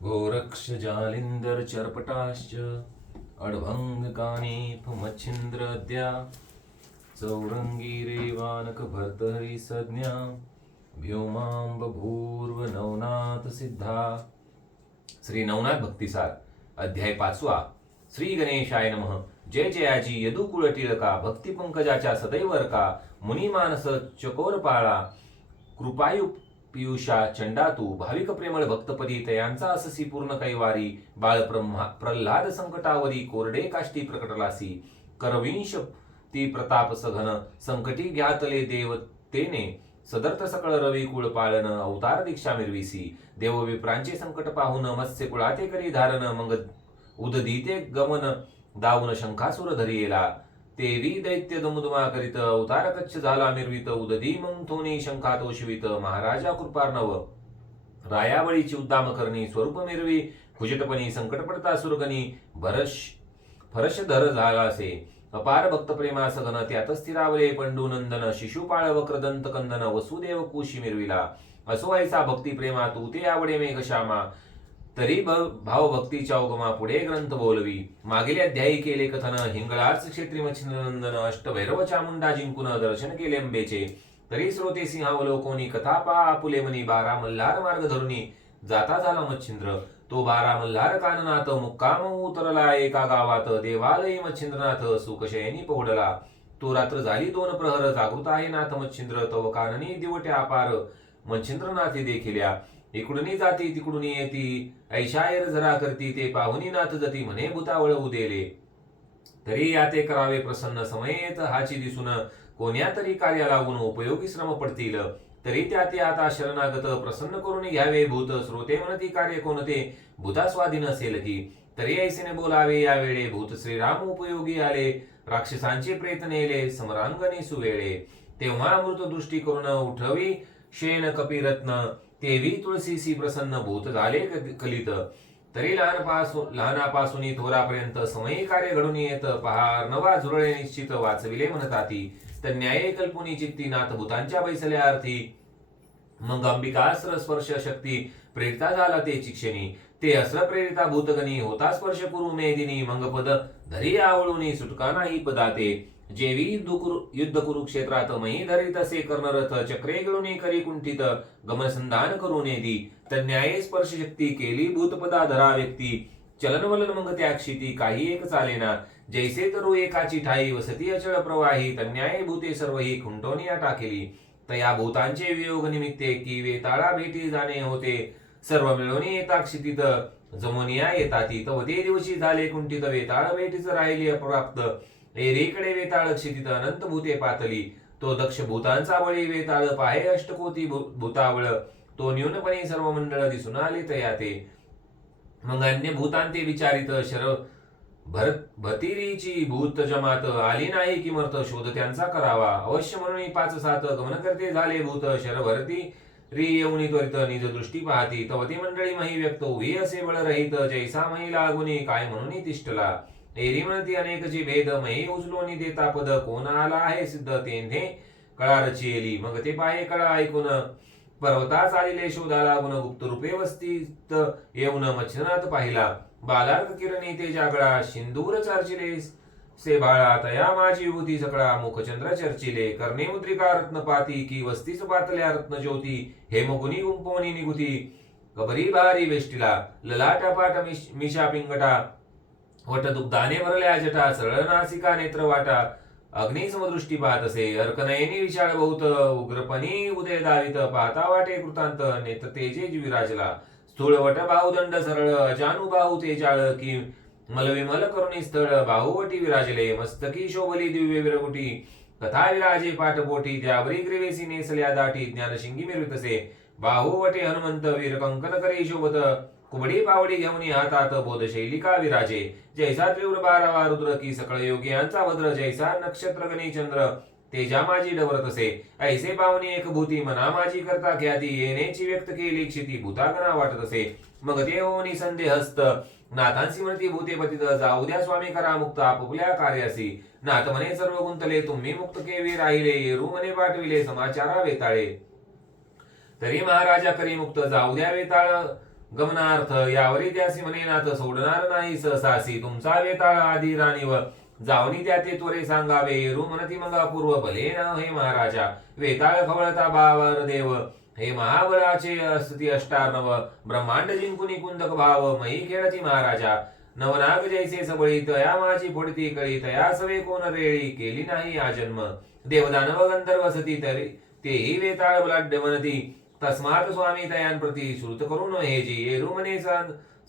गोरक्ष जालिंदर चरपटाश्च अडभंग कानीफ मच्छिंद्रद्या चौरंगी रेवानक भर्तहरी संज्ञा व्योमांब भूर्व नवनाथ सिद्धा. श्री नवनाथ भक्तिसार अध्याय 5. श्री गणेशाय नमः. जय जयाजी यदुकुळ टिळका भक्ती पंकजाच्या सदैव का मुनिमानस चकोरपाळा कृपायु पियुषा चंडातू भाविक प्रेमळ भक्तपदी तयांचा अससी पूर्ण कैवारी बाळ प्रल्हाद संकटावरी कोरडे काष्टी प्रकटलासी करविंश ती प्रताप सघन संकटी घ्यातले देवतेने सदर्थ सकळ रवी कुळ पाळन अवतार दीक्षा मिरविसी देव विप्रांचे संकट पाहून मत्स्य कुळाते करी धारण मग उददीते गमन दावून शंखासुर धरियेला तेवी दैत्य दमुदमा करीत अवतार कच्छ झाला मिरवित उददी मंथोनी शंखा तोषवित महाराजा कृपार्णव रायाबळीची उद्दाम करणी स्वरूप मिरवी खुजटपणी संकट पडता सुरगणी फरश धर झालासे अपार भक्त प्रेमा सघन त्यात स्थिरावले पंडूनंदन शिशुपाळ वक्रदंत कंदन वसुदेव कुशी मिरविला असो ऐसा भक्ती प्रेमा तू ते आवडे मेघ श्यामा तरी भावभक्तीच्या उगमा पुढे ग्रंथ बोलवी. मागील अध्यायी केले कथन हिंगळाच क्षेत्री मच्छिंद्रनंदन अष्टभैरव चामुंडा जिंकून दर्शन केले अंबेचे तरी श्रोते सिंहावलोकोनी कथा पा आपुले मनी बारा मल्हार मार्ग धरुनी जाता झाला मच्छिंद्र तो बारा मल्हार काननाथ मुक्काम उतरला एका गावात देवालयी मच्छिंद्रनाथ सुखशयनी पौडला तो रात्र झाली 2 प्रहर जागृत आहे नाथ मच्छिंद्र तव काननी दिवटे अपार मच्छिंद्रनाथी देखिल्या इकडूनी जाती तिकडूनी येती ऐशायर जरा करती ते पाहुनी नाथ जती म्हणे भूतावळ उदेले तरी याते करावे प्रसन्न समयेत हाची दिसून कोण्या तरी कार्या लागून उपयोगी श्रम पडतील तरी त्या ते आता शरणागत प्रसन्न करून घ्यावे भूत श्रोते म्हणती कार्य कोणते भूतास्वाधीन असेल की तरी ऐसेने बोलावे या वेळे भूत श्रीराम उपयोगी आले राक्षसांचे प्रेत नेले समरांगणी सुवेळे तेव्हा अमृत दृष्टी करून उठवी शेण कपिरत्न तेवी तुळशीसी प्रसन्न भूत झाले कलित तरी लहानापासून थोरापर्यंत समयी कार्य घडून येत पहा नवा झुरळे निश्चित वाचविले म्हणताती तर न्याय कल्पुनी चित्ती नाथ भूतांच्या बैसल्या अर्थी मग अंबिकास्त्र स्पर्श शक्ती प्रेरिता झाला ते चिक्षणी ते अस्त्र प्रेरिता भूतगणी होता स्पर्श कुरु मेदिनी मग पद धरी आवळूनी सुटका नाही पदाते जेवी युद्ध कुरुक्षेत्रात मही धरी तसे कर्णरथ चक्रे गिळून करी कुंठित गमनसंधान करून येदी तन्याये स्पर्श शक्ती केली भूतपदा धरा व्यक्ती चलनवलन मग त्या क्षिती काही एक चालेना जैसे तरू एकाची ठाई वसती अचळ प्रवाही तन्याये भूते सर्व ही खुंटोनिया टाकेली तया भूतांचे वियोग निमित्ते की वेताळा भेटी जाणे होते सर्व मिळून येता क्षितीत जमोनिया येताती तव ते दिवशी झाले कुंठित वेताळ भेटीच राहिली अप्राप्त एरीकडे वेताळ क्षितीत अनंत भूते पातली तो दक्ष भूतांचा बळी वेताळ पाहे अष्टकोटी भूतावळ तो न्यूनपणे सर्व मंडळ दिसून आले तयाते मग अन्य भूतांते विचारित शर भतिरीची भूत जमात आली नाही किमर्थ शोध त्यांचा करावा अवश्य म्हणून 5-7 गमन करते झाले भूत शर भरती री येऊनी त्वरित निज दृष्टी पाहती तव ती मंडळी मही व्यक्त होई असे बळ रहित जैसा मही लागुनी काय म्हणून तिष्ठला एरी म्हणती अनेकची भेद मही उचलोनी देता पद कोण आला आहे सिद्ध तेंधे कळा रचियेली मग ते पाहे कळा ऐकून पर्वता चालिले शोधा लागून गुप्त रूपे वस्तीत येऊन मच्छिंद्रनाथ पाहिला बालार्क किरणी ते जागळा सिंदूर चर्चिले से बाळा तया माझी युवती सकळा मुखचंद्र चर्चिले कर्णे मुद्रिका रत्नपाती की वस्तीच पातल्या रत्नज्योती हेमगुनी गुंपोनी निगुती कबरी भारी वेष्टिला ललाटापाट मिशा पिंगटा वट दुग्धाने भरल्या जटा सरळ नासिका नेत्र वाटा अग्नी समदृष्टी पाहत असे अर्कनयनी विशाळ बहुत उग्रपणी उदय दावित पाहता वाटे कृतांत नेत्र तेजे विराजला स्थूळ वट बाहुदंड सरळ अजानुबाहू तेजाळ की मलविमल करुणी स्थळ बाहुवटी विराजले मस्तकी शोभली दिव्य विरगुटी कथा विराजे पाठपोटी त्यावरी ग्रीवेसी नेसल्या दाटी ज्ञानशिंगी मिरवितसे बाहुवटे हनुमंत वीर कंकन करे शोभत कुबडी पावडी घेऊन हातात बोध शैलिका विराजे जैसा तीव्र बारावा रुद्र की सकळ योगियांचा भद्र जैसा नक्षत्र गणी चंद्र तेजा माझी डवरत असे ऐसे पावनी एक भूती मना माझी करता ख्याती येण्याची व्यक्त केली क्षिती भूतागना वाटत असे मग ते होनी संदेह हस्त नाथांसी म्हणती भूते पतित जाऊ द्या स्वामी करा मुक्त आपापल्या कार्यासी नाथ म्हणे सर्व गुंतले तुम्ही मुक्त केवी राहिले येरू म्हणे पाठविले समाचारा वेताळे तरी महाराजा करी मुक्त जाऊ द्या वेताळ गमनार्थ यावरी त्यासी म्हणेनाथ सोडणार नाही सहसासी तुमचा वेताळ आधी राणीव जावनी त्या ते त्वरे सांगावे येरू म्हणती मग अपूर्व भले ना हे महाराजा वेताळ खवळता बावर देव हे महाबळाचे असती अष्टार्णव ब्रह्मांड जिंकुनी कुंदक भाव मही खेळती महाराजा नवनाग जैसे सबळी तया माझी फोडती कळी तया सवे कोण रेळी केली नाही हा जन्म देवदानव गंधर्व सती तरी तेही वेताळ बलाढ्य म्हणती तस्मात स्वामी तयांप्रती श्रुत करून हे जी येरू म्हणे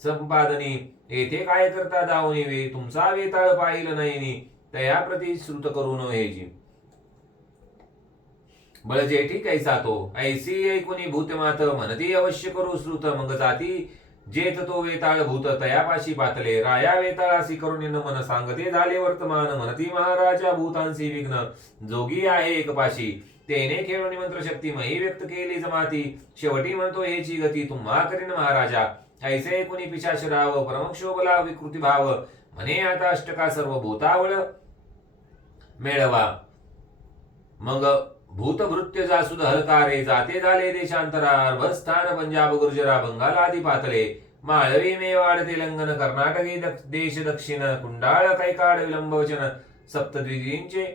संपादनी येथे काय करता दावणी वे तुमचा वेताळ पाहिल नयनी तयाप्रती श्रुत करून हे जी बळजेठी कैसा तो ऐसी ऐकुनी भूतमात म्हणती अवश्य करू श्रुत मग जाती जेथ तो वेताळ भूत तयापाशी पातले राया वेताळासी करुणी मन सांगते झाले वर्तमान म्हणती महाराजा भूतांसी विघ्न जोगी आहे एकपाशी तेने खेळून मंत्र शक्ती मही व्यक्त केली जमाती शेवटी म्हणतो हेची गती तुम्हा करीन महाराजा ऐसे कोणी पिशाच राव परमक्षोभला विकृती भाव म्हणे आता अष्टका सर्व भूतावळ मेळवा मग भूतभृत्य जासुद हलकारे जाते झाले देशांतरा अर्भस्थान पंजाब गुर्जरा बंगाल आदी पातले माळवी मेवाड तेलंगण कर्नाटकी देश दक्षिण कुंडाळ कैकाड विलंबवचन सप्तद्विजींचे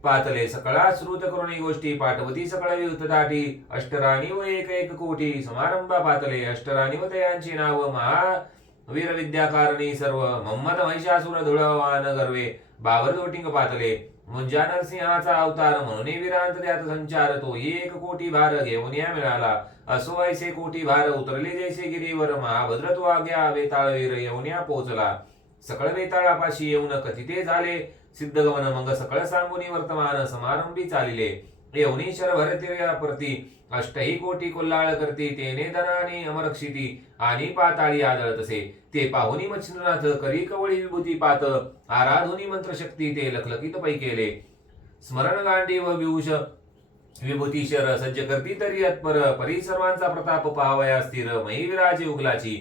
पातले सकळा श्रुत करुणी गोष्टी पाठवती सकळ विहुत दाटी अष्टराणी व एक एक कोटी समारंभा पातले अष्टराणी व तयांची नाव महावीर विद्याकारणी सर्व मम्मद महिषासुर धुळवान गर्वे बावर जोटिंग पातले मुंजा नरसिंहाचा अवतार म्हणून विरांत त्यात संचार तो एक कोटी भार घेऊन या मिळाला असो ऐसे कोटी भार उतरले जैसे गिरीवर महाभद्र तो आग्या वेताळवीर येऊन या पोचला सकळ वेताळापाशी येऊन कथिते झाले सिद्धगमन मग सकळ सांगुनी वर्तमान समारंभी चालिले येऊनी शरभरते प्रती अष्टही कोटी कोल्हाळ करती तेने धनानी अमरक्षिती आणि पाताळी आदळतसे ते पाहुनी मच्छिंद्रनाथ करी कवळी विभूती पात आराधुनी मंत्रशक्ती ते लखलखित पै केले स्मरण गांडी व विभूष विभूती शर सज्ज करती तरी अत्पर परी सर्वांचा प्रताप पाहावया स्थिर मही विराजे उगलाची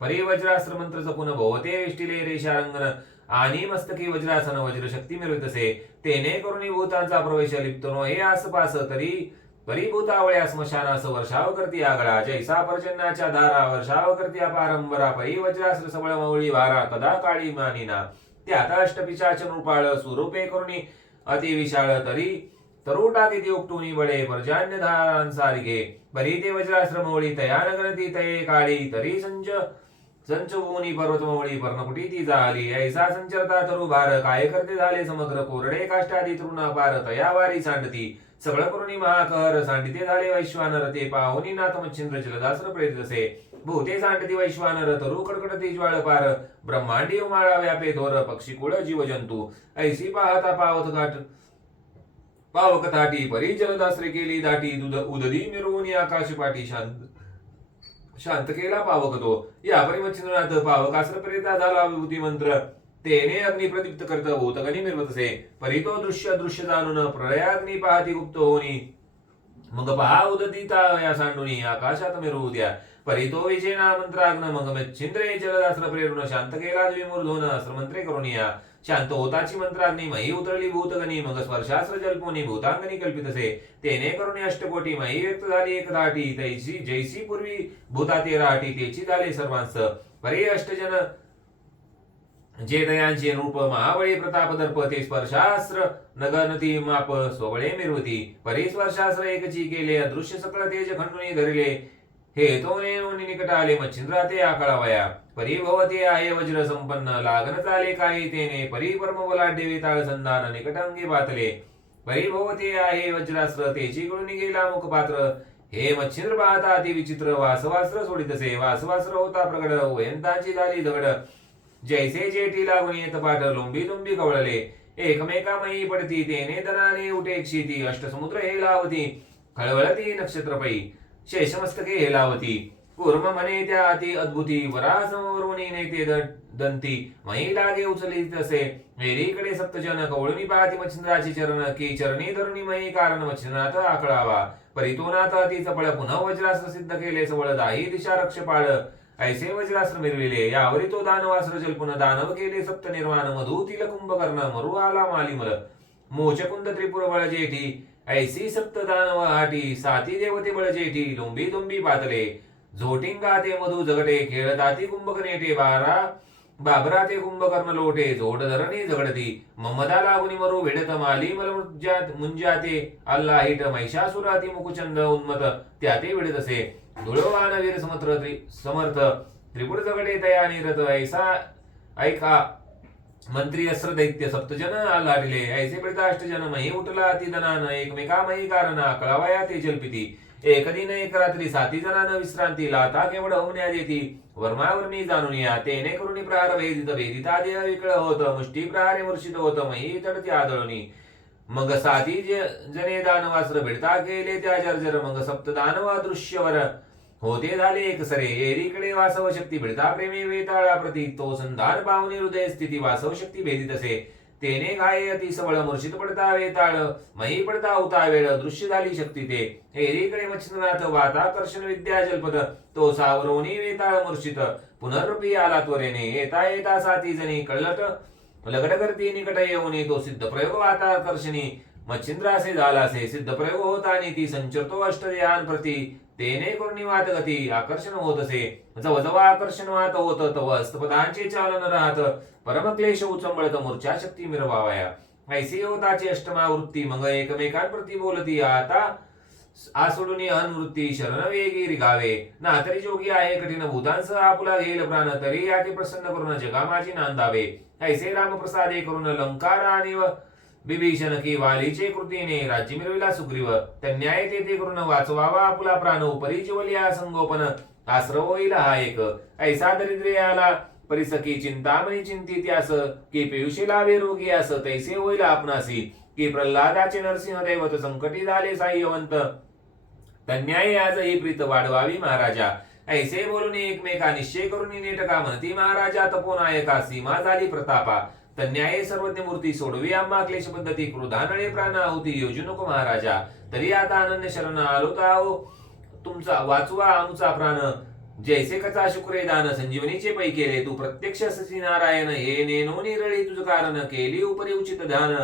परी वज्रास्त्र मंत्र जपून भोवते वेष्टिले रेषारंगन आणि मस्तकी वज्रासन वज्रशक्ती मिळवतसे तेने करुणी भूतांचा प्रवेश लिप्तो हे आसपास तरी परिभूतावळ्या स्मशानास वर्षाव करती आगळा जैसा पर्जन्याच्या धारा वर्षाव करती अपारंबरा परी वज्रास्त्र सबळ मवळी भारा कदा काळी मानिना त्यात अष्टपिशाच नृपाळ स्वरूपे करुणी अति विशाळ तरी तरू टाकी उपटुनी बळे पर्जान्य धारांसारिगे परी ते वज्रास्त्र मवळी तया नगरती तये काळी तरी संचवूनी पर्वतमवळी पर्णकुटी ती झाली ऐसा संचरता तरू भार काय करते झाले समग्र कोरडे काष्टादी तृण अपार तया वारी सांडती सगळ करुणी महाकहर सांडिते झाले वैश्वानर ते पाहुनी नाथ मच्छिंद्र जलदासर प्रेतसे भूते सांडती वैश्वानर तरू कडकडती ज्वाळ पार ब्रह्मांडी उमाळा व्यापे धोर पक्षी कुळ जीव जंतू ऐसी पाहता पावत घाट पावक ताटी परी जलदासरे केली दाटी दुध उददी मिरवून आकाश पाठी शांत केला पावक तो या परी मच्छिंद्रनाथ पावकासर प्रेता झाला विभूती मंत्र तेने अग्नि प्रदीप्त करत भूतगणी निर्मतसे परी तो दृश्य जाणून प्रलयाग्नी पाहती गुप्त होनी मग पहा उददिता या सांडुनी आकाशात मिरवू द्या परी तो विजेना मंत्राग्न मग मच्छिंद्रे जलदास्त्र प्रेरून शांत केला विमूर्धोन अस्त्रमंत्रे करून या शांत होताची मंत्राग्नी मही उतरली भूतगणी मग स्पर्शास्त्र जल्पोनी भूतांगणी कल्पितसे तेने करून अष्टकोटी मही व्यक्त झाली एक दाटी तैसी जैसी पूर्वी भूता ते राटी तेची झाले सर्वांस परी अष्टजन जे दयांचे रूप महाबळी प्रताप दर्प ते स्पर्शास्त्र नगनती माप स्वबळे मिरवती परी स्पर्शास्त्र एकची केले अदृश्य सकळ तेज खंडुनी धरले हे तो नेऊन निकट आले मच्छिंद्रा ते आकळावया परी भवते आहे वज्र संपन्न लागन चाले काही तेने परी परम बलाढ्य वेताळ संधान निकटांगी बातले परी भवते आहे वज्रास्त्र तेची गळून गेला मुखपात्र हे मच्छिंद्र पाहता अति विचित्र वासवास्त्र सोडितसे वासवास्त्र होता प्रगड वयंताची झाली दगड जैसे जेठी लागून येत पाठ लोंबी लोंबी कवळले एकमेकामयी पडती तेने दनाने उठे क्षिती अष्टसमुद्र हे लावती खळवळती नक्षत्रपै शेषमस्तके हे लावती कूर्म म्हणे त्या अति अद्भुती वरासमवरुणी नेते दंती मही लागे उचली तसे एरीकडे सप्तजन कवळुनी पाहती मच्छिंद्राची चरण की चरणी धरुणी मही कारण मच्छिंद्रनाथ आकळावा परितोनाथ अति चपळ पुन्हा वज्रास्त्र सिद्ध केले सबळ दाही दिशा रक्षपाळ ऐसे वज्रास्त्र मिरविले यावरी तो दानवास्त्र जल्पुन दानव केले सप्त निर्माण मधु तिल कुंभकर्ण मरु आला मालिमल मोचकुंद त्रिपुर बळ जेठी ऐसी सप्त दानव हाटी साती देवते बळ जेठी लोंबी लोंबी पातले झोटिंगा ते मधु जगटे खेळताती कुंभक नेटे बाबरा ते कुंभकर्ण लोटे जोड धरणी झगडती ममदा लागुनी मरू भेडत माली मल मुंजाते अल्ला हिट महिषासुराती मुकुचंद उन्मत त्याते भेडतसे धुळवान वीर समर्थ त्रिपुर जगडे तया निरत ऐसा ऐका मंत्री अस्र दैत्य सप्तजन आलाटिले ऐसे अष्टजन मही उठला ती दनान एकमेकामही कारणा कळावया ते जल्पिती एक दिन एक रात्री 7 जणांना विश्रांती लाता केवळ होमण्या देती वर्मावर्णी जाणून या तेने करुणी प्रहार भेदिता देह विकळ होत मुष्टी प्रहारे मूर्छित होत मही तडती आदळणी मग 7 जने दानवास्त्र भिडता केले त्या जर्जर मग सप्त दानव दृश्यवर होते झाले एक सरे एरीकडे वासव शक्ती भिडता प्रेमी वेताळा प्रती तो संधान पाहुणे हृदय स्थिती वासव शक्ती भेदित असे तेने घाये अति सबळ मूर्छित पडता वेताळ मही पडता उता वेळ दृश्य झाली शक्ती ते एरीकडे मच्छिंद्रनाथ वाताकर्षण विद्या जल्पत तो सावरोनी वेताळ मूर्छित पुनर्रूपी आला त्वरेने येता येता 7 जणी कळलट लगड करती निकट येऊनी तो सिद्ध प्रयोग वाताकर्षणी मच्छिंद्रासे झालासे सिद्ध प्रयोग होता आणि ती संचरतो अष्टयान प्रती तेने करुणी वात गती आकर्षण होत असे जवजव आकर्षण वात होत तव हस्तपदांचे चालन राहत परमक्लेश उचंबळत मूर्छा शक्ती मिरवावया ऐसी होताची अष्टमा वृत्ती मग एकमेकांप्रती बोलती आता आसोडून अनवृत्ती शरण वेगी रिगावे ना तरी जोगी आहे कठीण भूतांस आपुला घेईल प्राण तरी याते प्रसन्न करून जगा माझी नांदावे ऐसे रामप्रसादे करून लंकार आणि विभीषण की वालीचे कृतीने राज्य मिरविला सुग्रीव तन्याय ते करून वाचवावा आपुला प्राण उपरी जीवलिया संगोपन आश्रव होईल हा एक ऐसा दरिद्रे आला परिसकी चिंतामणी चिंती त्यास की पियुषी लावे रोगी अस तैसे होईल आपणासी की प्रल्हादाचे नरसिंह दैवत संकटी झाले साह्यवंत तन्याय आजही प्रीत वाढवावी महाराजा ऐसे बोलून एकमेका निश्चय करून नेटका म्हणती महाराजा तपोनायका सीमा झाली प्रतापा तन्याय सर्वज्ञ मूर्ती सोडवी आम्हा क्लेश पद्धती क्रोधानळे प्राण आहुती योजू नको महाराजा तरी आता अनन्य शरण आलो ताओ तुमचा वाचवा आमचा प्राण जैसे कचा शुक्रे दान संजीवनीचे पै केले तू प्रत्यक्ष सची नारायण हे नेनो निरळी तुझ कारण केली उपरी उचित ध्यान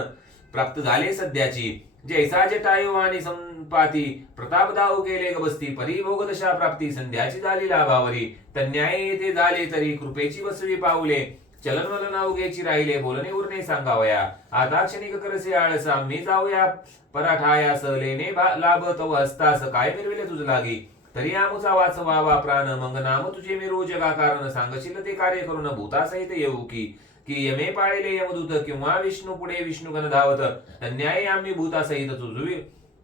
प्राप्त झाले सध्याची जैसा जटायू आणि संपाती प्रताप दाऊ केले गबस्ती परिभोग दशा प्राप्ती संध्याची झाली लाभावरी तन्याय येथे झाले तरी कृपेची बसवी पाऊले चलनवलन अवघेची राहिले बोलणे उरणे सांगावया आता क्षणिक करसे आळस आम्ही जाऊया पराठायास लेने लाभ तव हस्तास काय मिरविले तुझ लागी तरी आमुचा वाचवावा प्राण मग नाम तुझे मिरू जगा कारण सांगशील ते कार्य करून भूतासहित येऊ की यमे पाळले यमदूत किंवा विष्णू पुढे विष्णुगण धावत अन्याय आम्ही भूतासहित तुझवी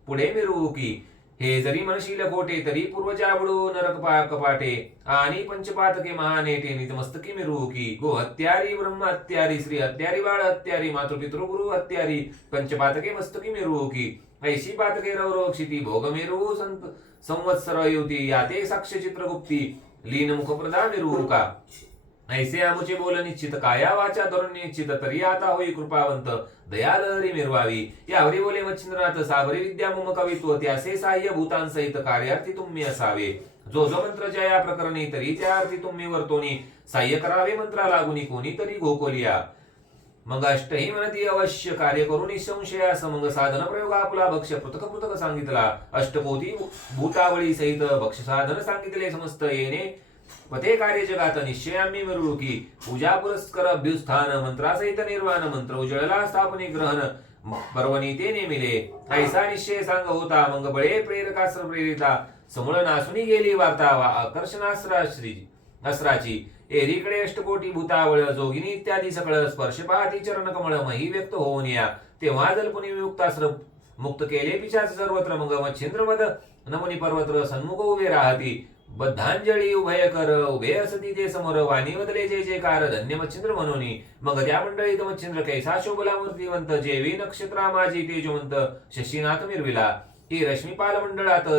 पुढे मिरू की हे जरी म्हणशील खोटे तरी पूर्वजाबडू नरक कपाटे आणि पंचपातके महानेटे निजमस्तकी मिरू की गो हत्यारी ब्रह्म हत्यारी श्री हत्यारी बाळ हत्यारी मातृपितृगुरु हत्यारी पंचपातके मस्तकी मिरू की ऐशी पातके रौरव क्षिती भोग मिरू संवत्सर युती याते साक्ष चित्रगुप्ती लीन मुखप्रदा मिरू का ऐसे आमुचे बोल निश्चित काया वाचा धरून निश्चित तरी आता होई कृपावंत दयालहरी मिरवावी यावरी बोले मच्छिंद्रनाथ साबरी विद्या मम कवित्व त्यासे साह्य भूतांसहित कार्यार्थी तुम्ही असावे जो जो मंत्र जया प्रकरणी तरी त्या अर्थी तुम्ही वर्तोनी साह्य करावे मंत्रा लागुनी कोणीतरी घोकोलिया मग अष्टही म्हणती अवश्य कार्य करून निसंशयास मग साधन प्रयोग आपला भक्ष पृथक पृथक सांगितला अष्टकोटी भूतावळी सहित भक्ष साधन सांगितले समस्त येणे पते कार्य जगात निश्चय आम्ही मिरवणुकी पूजा पुरस्कर अभ्युस्थान मंत्रासहित निर्वाण मंत्र उजळला स्थापने ग्रहण पर्वणी ते नेमिले ऐसा निश्चय सांग होता मग बळे प्रेरकास्त्र प्रेरिता समूळ नासुनी गेली वार्ता अस्त्राची एरीकडे अष्टकोटी भूतावळ जोगिनी इत्यादी सकळ स्पर्श पाहती चरण कमळ मही व्यक्त होऊन या तेव्हा जलपुनी विमुक्तास्त्र मुक्त केले पिशाच सर्वत्र मग मच्छिंद्रवद नमुनी पर्वत्र सन्मुख उभे राहती बद्धांजळी उभय कर उभे असती ते समोर वाणी बदले जे जे कार धन्य मच्छिंद्र म्हणूनी मग त्या मंडळीत मच्छिंद्र कैसा शोभला मूर्तिवंत जेवी नक्षत्रा माझी तेजवंत शशीनाथ मिरविला की रश्मीपाल मंडळात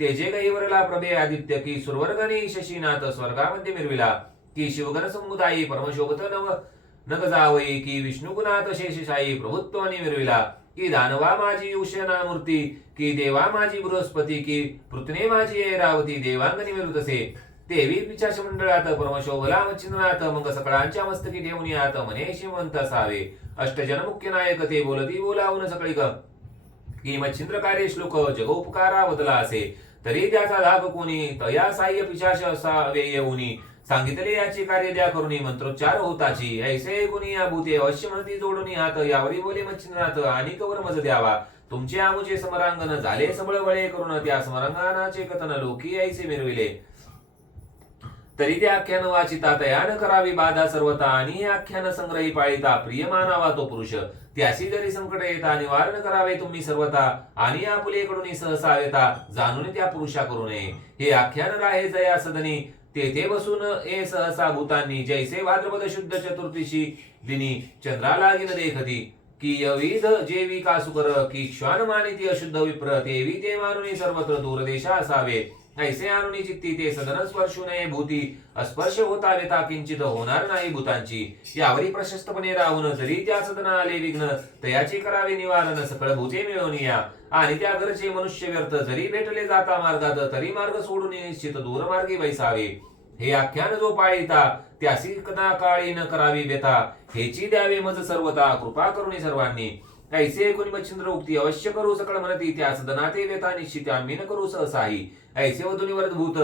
तेजे गैवरला प्रभे आदित्य की सुरवर्गणी शशीनाथ स्वर्गामध्ये मिरविला की शिवगण समुदायी परमशोभत नग जावई की विष्णुगुणात शेषशाही प्रभुत्वानी मिरविला की दानवा माझी उशना मूर्ती की देवा माझी बृहस्पती की पृथ्वी माझी ऐरावती देवांगनी मिरुतसे देवी पिचाश मंडळात परमशोभला मच्छिंद्रनाथ मग सकळांच्या मस्तकी ठेवून यात मने श्रीमंत असावे अष्टजन मुख्य नायक ते बोलती बोलावून सकळिक की मच्छिंद्र कार्य श्लोक जगोपकारा बदला असे तरी त्याचा धाक कोणी तया साह्य पिशाच असावे येऊनी सांगितले याचे कार्य द्या करुणी मंत्रोच्चार होताची ऐसे कोणी या भूते अवश्य म्हणती जोडून हात यावरी बोले मच्छिंद्रनाथ आणि कवर मज द्यावा तुमचे आमुचे समरांगण झाले सबळ वळे करून त्या समरांगणाचे कथन लोकी ऐसे मिरविले तरी ते आख्यान वाचिता तयान करावी बाधा सर्वता आणि हे आख्यान संग्रही पाळिता प्रिय मानावा तो पुरुष त्याशी जरी संकट येता निवारण करावे तुम्ही सर्वता आणि आपुलेकडून सहसा येता जाणून त्या पुरुषा करू नये हे आख्यान राहे जया सदनी तेथे बसून ए सहसा भूतांनी जैसे भाद्रपद शुद्ध चतुर्थीशी दिनी चंद्रा लागीन देखती की यविध जेवी कासुकर की श्वान मानिती अशुद्ध विप्र तेवी ते मानुनी सर्वत्र दूरदेशा असावे ऐसे आणुनी चित्ती ते सदन स्पर्शू नये भूती अस्पर्श होता वेता किंचित होणार नाही भूतांची यावरी प्रशस्तपणे राहून जरी त्या सदन आले विघ्न तयाचे करावे निवारण सकळ भूते मिळवून या आणि त्या घरचे मनुष्य व्यर्थ जरी भेटले जाता मार्गात तरी मार्ग सोडून निश्चित दूर मार्गी बैसावे हे आख्यान जो पाळिता त्यासी कदा काळी न करावी व्यथा हेची द्यावे मज सर्वता कृपा करुणी सर्वांनी ऐसे कोणी मच्छिंद्र उक्ती अवश्य करू सकळ म्हणती त्या सदनाते व्यथा निश्चित आम्ही न करू सहसाही ऐसे वधुनी वरदभूत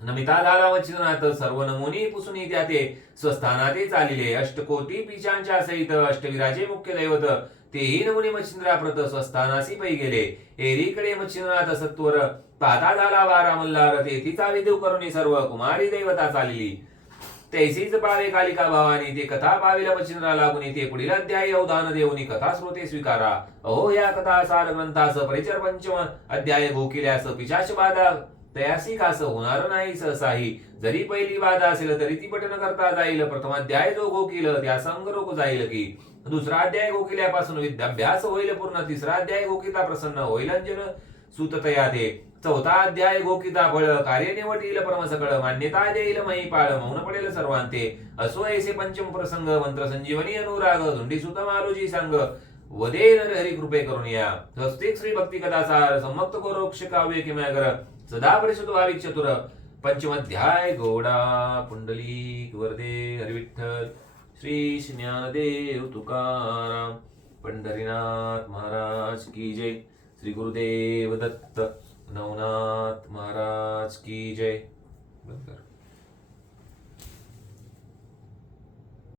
नमिता झाला मच्छिंद्रनाथ सर्व नमुनी पुसुनी त्या ते स्वस्थानाते चालिले अष्टकोटी पिशांच्या सहित अष्टविराजे मुख्य दैवत तेही नमुनी मच्छिंद्राप्रत स्वस्थानासी पै गेले एरीकडे मच्छिंद्रनाथ सत्वर पाहता झाला वारा मल्हार तेथीचा विदू करुणी सर्व कुमारी दैवता चालली तैसीच पावे कालिका भावानी ते कथा पाविला मच्छिंद्रा लागून ते पुढील अध्याय अवधान देऊनी कथा श्रोते स्वीकारा अहो या कथा सार ग्रंथास परिचर पंचम अध्याय गोकिल्यास पिशाच बाधा तयासी कास होणार नाही सहसाही जरी पहिली बाधा असेल तरी ती पठन करता जाईल प्रथम अध्याय जो गोकिल त्या संग रोग जाईल की दुसरा अध्याय गोकिल्यापासून विद्याभ्यास होईल पूर्ण तिसरा अध्याय गोकिता प्रसन्न होईल अंजन सुततया ते चौथा अध्याय गोकिता फळ कार्य निवटील परम सकळ मान्यता देईल महिपाळ मौन पडेल सर्वांते असो ऐसे पंचम प्रसंग मंत्र संजीवनी अनुराग धुंडी सुत मारुजी सांग वदे नर हरी कृपे करून या स्वस्तिक श्री भक्ती कथासार सम्मक्त गोरोक्ष काव्य किमगर सदा परिसुत भाविक चतुर पंचमाध्याय गौडा पुंडलिक वरदे हरिविठ्ठल श्री ज्ञानदेव तुकाराम पंढरीनाथ महाराज की जय श्री गुरुदेव दत्त नवनाथ महाराज की जय.